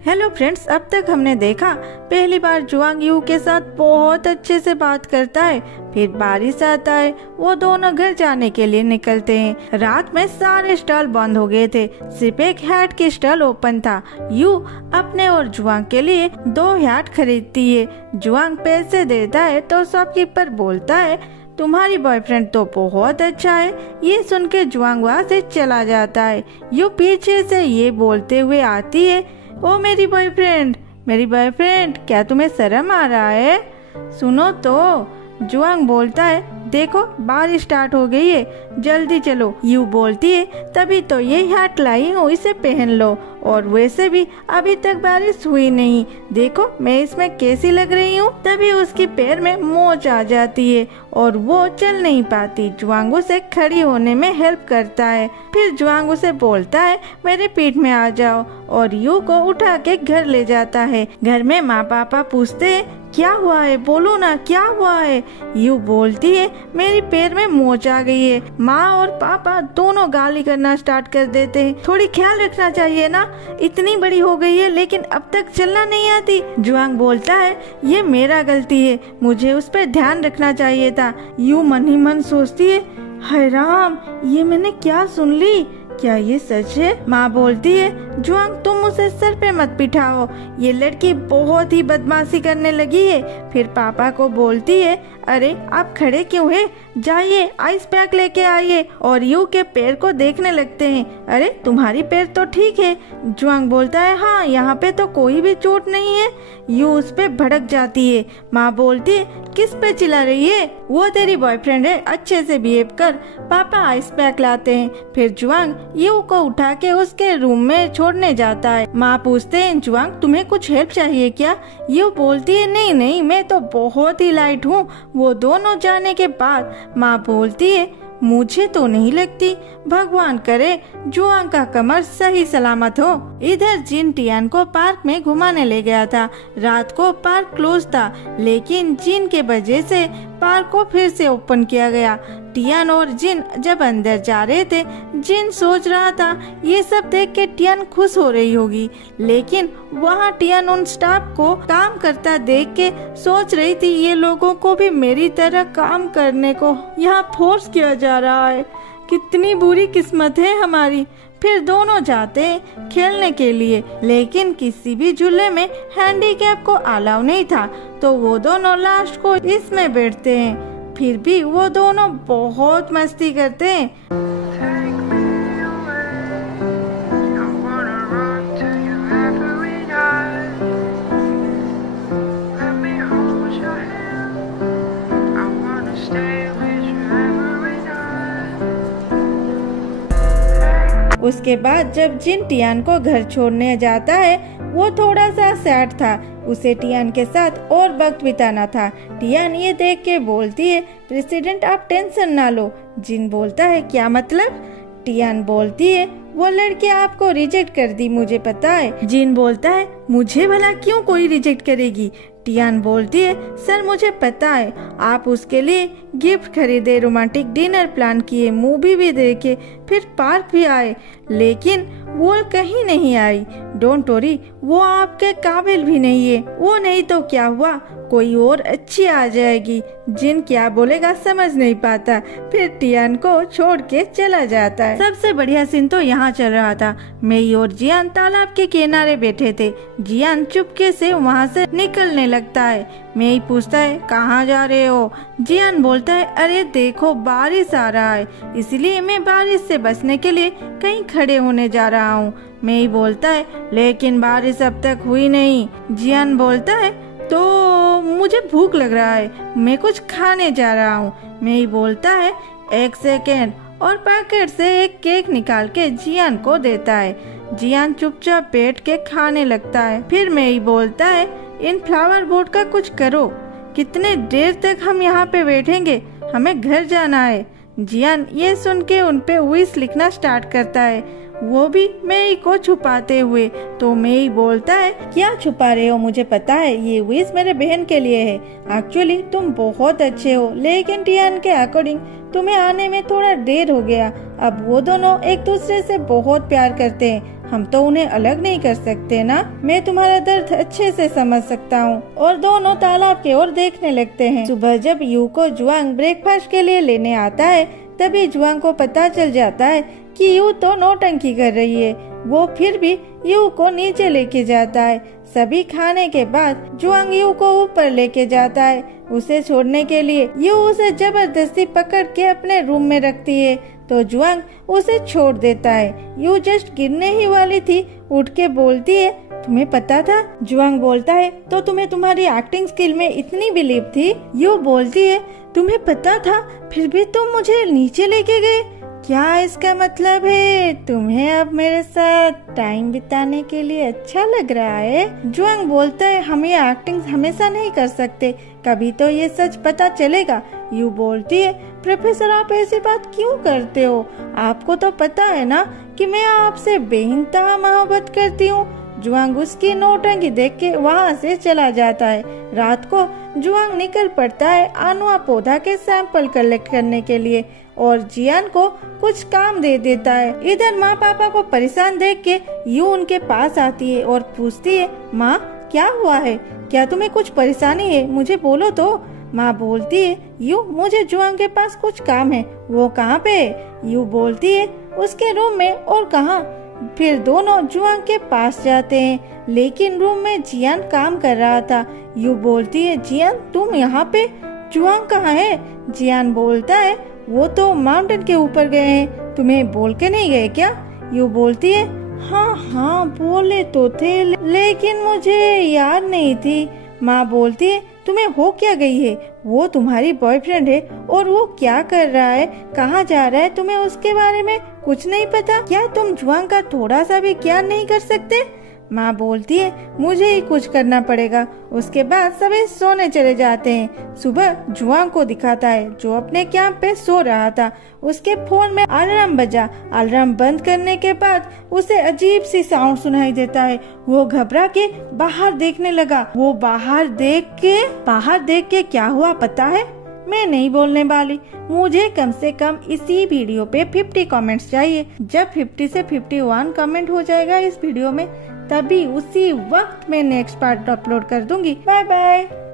Hello friends, अब तक हमने देखा पहली बार जुआंग यू के साथ बहुत अच्छे से बात करता है, फिर बारिश आता है, वो दोनों घर जाने के लिए निकलते हैं। रात में सारे स्टॉल बंद हो गए थे, सिर्फ एक हैट की स्टॉल ओपन था। यू अपने और जुआंग के लिए 2 हैट खरीदती है। जुआंग पैसे देता है तो शॉपकीपर बोलता है तुम्हारी बॉयफ्रेंड तो बहुत अच्छा है। ये सुन के जुआंग वहाँ से चला जाता है। यू पीछे से ये बोलते हुए आती है, ओ मेरी बॉयफ्रेंड क्या तुम्हें शर्म आ रहा है? सुनो तो। जुआंग बोलता है देखो बारिश स्टार्ट हो गई है, जल्दी चलो। यू बोलती है तभी तो ये हैट लाई हूँ, इसे पहन लो। और वैसे भी अभी तक बारिश हुई नहीं, देखो मैं इसमें कैसी लग रही हूँ। तभी उसकी पैर में मोच आ जाती है और वो चल नहीं पाती। जुआंग उसे खड़ी होने में हेल्प करता है। फिर जुआंग उसे बोलता है मेरे पीठ में आ जाओ और यू को उठा के घर ले जाता है। घर में माँ पापा पूछते हैं क्या हुआ है, बोलो ना क्या हुआ है। यू बोलती है मेरी पैर में मोच आ गई है। माँ और पापा दोनों गाली करना स्टार्ट कर देते हैं, थोड़ी ख्याल रखना चाहिए ना, इतनी बड़ी हो गई है लेकिन अब तक चलना नहीं आती। जुआंग बोलता है ये मेरा गलती है, मुझे उस पर ध्यान रखना चाहिए था। यू मन ही मन सोचती है हाय राम, ये मैंने क्या सुन ली, क्या ये सच है? माँ बोलती है जुआंग तुम उसे सर पे मत बिठाओ, ये लड़की बहुत ही बदमाशी करने लगी है। फिर पापा को बोलती है अरे आप खड़े क्यों हैं, जाइए आइस पैक लेके आइए। और यू के पैर को देखने लगते हैं, अरे तुम्हारी पैर तो ठीक है। जुआंग बोलता है हाँ यहाँ पे तो कोई भी चोट नहीं है। यू उस पे भड़क जाती है। माँ बोलती है किस पे चिल्ला रही है, वो तेरी बॉयफ्रेंड है, अच्छे से बिहेव कर। पापा आइस पैक लाते हैं। फिर जुआंग यू को उठा के उसके रूम में छोड़ने जाता है। माँ पूछते हैं जुआंग तुम्हें कुछ हेल्प चाहिए क्या? यू बोलती है नहीं मैं तो बहुत ही लाइट हूँ। वो दोनों जाने के बाद माँ बोलती है मुझे तो नहीं लगती, भगवान करे जुआंग का कमर सही सलामत हो। इधर जिन टियान को पार्क में घुमाने ले गया था। रात को पार्क क्लोज था लेकिन जिन के वजह से पार्क को फिर से ओपन किया गया। टियान और जिन जब अंदर जा रहे थे, जिन सोच रहा था ये सब देख के टियान खुश हो रही होगी, लेकिन वहाँ टियान उन स्टाफ को काम करता देख के सोच रही थी ये लोगों को भी मेरी तरह काम करने को यहाँ फोर्स किया जा रहा है, कितनी बुरी किस्मत है हमारी। फिर दोनों जाते हैं खेलने के लिए, लेकिन किसी भी झूले में हैंडीकैप को अलाउ नहीं था, तो वो दोनों लास्ट को इसमें बैठते हैं। फिर भी वो दोनों बहुत मस्ती करते हैं। उसके बाद जब जिन टियान को घर छोड़ने जाता है, वो थोड़ा सा सैड था, उसे टियान के साथ और वक्त बिताना था। टियान ये देख के बोलती है प्रेसिडेंट आप टेंशन ना लो। जिन बोलता है क्या मतलब? टियान बोलती है वो लड़की आपको रिजेक्ट कर दी, मुझे पता है। जिन बोलता है मुझे भला क्यों कोई रिजेक्ट करेगी? टियान बोलती है सर मुझे पता है, आप उसके लिए गिफ्ट खरीदे, रोमांटिक डिनर प्लान किए, मूवी भी देखे, फिर पार्क भी आए, लेकिन वो कहीं नहीं आई। डोंट वरी, वो आपके काबिल भी नहीं है। वो नहीं तो क्या हुआ, कोई और अच्छी आ जाएगी। जिन क्या बोलेगा समझ नहीं पाता, फिर टियान को छोड़ के चला जाता है। सबसे बढ़िया सीन तो यहाँ चल रहा था। मेई और जियान तालाब के किनारे बैठे थे। जियान चुपके से वहाँ से निकलने लगता है। मेई पूछता है कहाँ जा रहे हो? जियान बोलता है अरे देखो बारिश आ रहा है, इसलिए मैं बारिश से बचने के लिए कहीं खड़े होने जा रहा हूँ। मेई बोलता है लेकिन बारिश अब तक हुई नहीं। जियान बोलता है तो मुझे भूख लग रहा है, मैं कुछ खाने जा रहा हूँ। मेई बोलता है एक सेकेंड, और पैकेट से एक केक निकाल के जियान को देता है। जियान चुपचाप बैठ के खाने लगता है। फिर मेई बोलता है इन फ्लावर बोर्ड का कुछ करो, कितने देर तक हम यहाँ पे बैठेंगे, हमें घर जाना है। जियान ये सुन के उन पे विश लिखना स्टार्ट करता है, वो भी मेई को छुपाते हुए। तो मेई बोलता है क्या छुपा रहे हो, मुझे पता है ये विश मेरे बहन के लिए है। एक्चुअली तुम बहुत अच्छे हो, लेकिन टियान के अकॉर्डिंग तुम्हें आने में थोड़ा देर हो गया। अब वो दोनों एक दूसरे से बहुत प्यार करते हैं, हम तो उन्हें अलग नहीं कर सकते ना। मैं तुम्हारा दर्द अच्छे से समझ सकता हूँ। और दोनों तालाब की ओर देखने लगते हैं। सुबह जब यू को जुआंग ब्रेकफास्ट के लिए लेने आता है, तभी जुआंग को पता चल जाता है कि यू तो नौटंकी कर रही है। वो फिर भी यू को नीचे लेके जाता है। सभी खाने के बाद जुआंग यू को ऊपर लेके जाता है उसे छोड़ने के लिए। यू उसे जबरदस्ती पकड़ के अपने रूम में रखती है तो जुआंग उसे छोड़ देता है। यू जस्ट गिरने ही वाली थी, उठ के बोलती है, तुम्हें पता था? जुआंग बोलता है, तो तुम्हें तुम्हारी एक्टिंग स्किल में इतनी बिलीव थी? यू बोलती है, तुम्हें पता था फिर भी तुम मुझे नीचे लेके गए। क्या इसका मतलब है तुम्हें अब मेरे साथ टाइम बिताने के लिए अच्छा लग रहा है? जुआंग बोलता है, हम ये एक्टिंग हमेशा नहीं कर सकते, कभी तो ये सच पता चलेगा। यू बोलती है, प्रोफेसर आप ऐसी बात क्यों करते हो? आपको तो पता है ना कि मैं आपसे बेइंतहा मोहब्बत करती हूँ। जुआंग उसकी नौटंकी देख के वहाँ से चला जाता है। रात को जुआंग निकल पड़ता है आनुआ पौधा के सैंपल कलेक्ट करने के लिए और जियान को कुछ काम दे देता है। इधर माँ पापा को परेशान देख के यू उनके पास आती है और पूछती है, माँ क्या हुआ है? क्या तुम्हें कुछ परेशानी है? मुझे बोलो तो। माँ बोलती है, यू मुझे जुआंग के पास कुछ काम है। वो कहाँ पे? यू बोलती है, उसके रूम में। और कहाँ? फिर दोनों जुआंग के पास जाते हैं, लेकिन रूम में जियान काम कर रहा था। यू बोलती है, जियान तुम यहाँ पे? जुआंग कहाँ है? जियान बोलता है, वो तो माउंटेन के ऊपर गए हैं, तुम्हें बोल के नहीं गए क्या? यू बोलती है, हाँ बोले तो थे, लेकिन मुझे याद नहीं थी। माँ बोलती है, तुम्हें हो क्या गई है? वो तुम्हारी बॉयफ्रेंड है और वो क्या कर रहा है, कहाँ जा रहा है, तुम्हें उसके बारे में कुछ नहीं पता? क्या तुम जुआंग का थोड़ा सा भी ज्ञान नहीं कर सकते? माँ बोलती है, मुझे ही कुछ करना पड़ेगा। उसके बाद सभी सोने चले जाते हैं। सुबह जुआंग को दिखाता है जो अपने कैंप पे सो रहा था। उसके फोन में अलार्म बजा। अलार्म बंद करने के बाद उसे अजीब सी साउंड सुनाई देता है। वो घबरा के बाहर देखने लगा। वो बाहर देख के क्या हुआ पता है? मैं नहीं बोलने वाली। मुझे कम से कम इसी वीडियो पे 50 कमेंट्स चाहिए। जब 50 से 51 कमेंट हो जाएगा इस वीडियो में, तभी उसी वक्त मैं नेक्स्ट पार्ट अपलोड कर दूंगी। Bye bye.